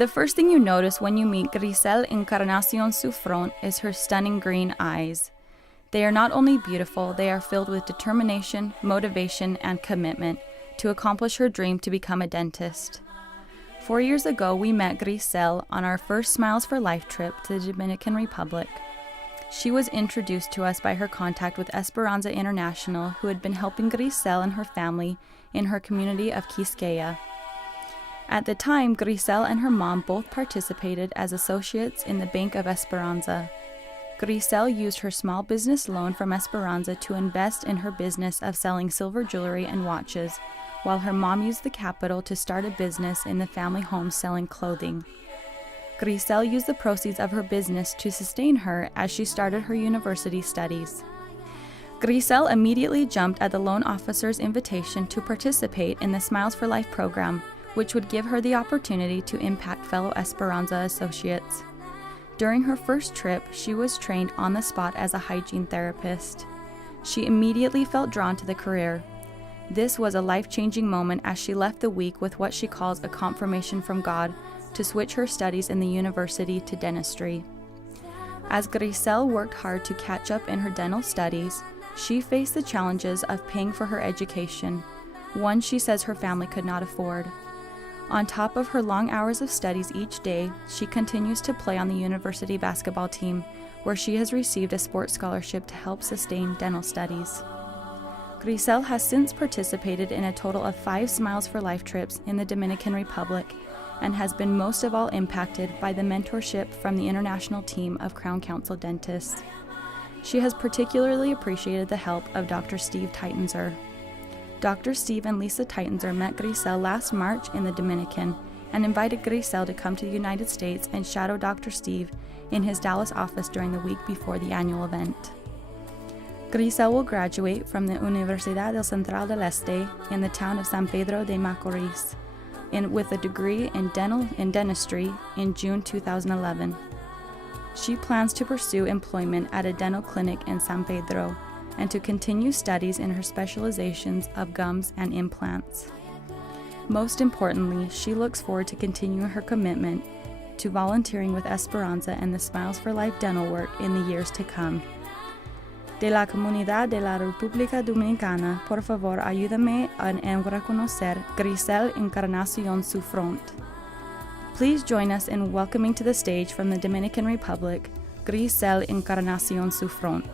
The first thing you notice when you meet Grisel Encarnacion Souffront is her stunning green eyes. They are not only beautiful, they are filled with determination, motivation, and commitment to accomplish her dream to become a dentist. 4 years ago, we met Grisel on our first Smiles for Life trip to the Dominican Republic. She was introduced to us by her contact with Esperanza International, who had been helping Grisel and her family in her community of Quisqueya. At the time, Grisel and her mom both participated as associates in the Bank of Esperanza. Grisel used her small business loan from Esperanza to invest in her business of selling silver jewelry and watches, while her mom used the capital to start a business in the family home selling clothing. Grisel used the proceeds of her business to sustain her as she started her university studies. Grisel immediately jumped at the loan officer's invitation to participate in the Smiles for Life program, which would give her the opportunity to impact fellow Esperanza associates. During her first trip, she was trained on the spot as a hygiene therapist. She immediately felt drawn to the career. This was a life-changing moment as she left the week with what she calls a confirmation from God to switch her studies in the university to dentistry. As Grisel worked hard to catch up in her dental studies, she faced the challenges of paying for her education, one she says her family could not afford. On top of her long hours of studies each day, she continues to play on the university basketball team, where she has received a sports scholarship to help sustain dental studies. Grisel has since participated in a total of 5 Smiles for Life trips in the Dominican Republic and has been most of all impacted by the mentorship from the international team of Crown Council dentists. She has particularly appreciated the help of Dr. Steve Tittenzer. Dr. Steve and Lisa Tittenzer met Grisel last March in the Dominican and invited Grisel to come to the United States and shadow Dr. Steve in his Dallas office during the week before the annual event. Grisel will graduate from the Universidad del Central del Este in the town of San Pedro de Macorís with a degree in dentistry in June 2011. She plans to pursue employment at a dental clinic in San Pedro and to continue studies in her specializations of gums and implants. Most importantly, she looks forward to continuing her commitment to volunteering with Esperanza and the Smiles for Life dental work in the years to come. De la comunidad de la República Dominicana, por favor, ayúdame en reconocer Grisel Encarnacion Souffront. Please join us in welcoming to the stage from the Dominican Republic, Grisel Encarnacion Souffront.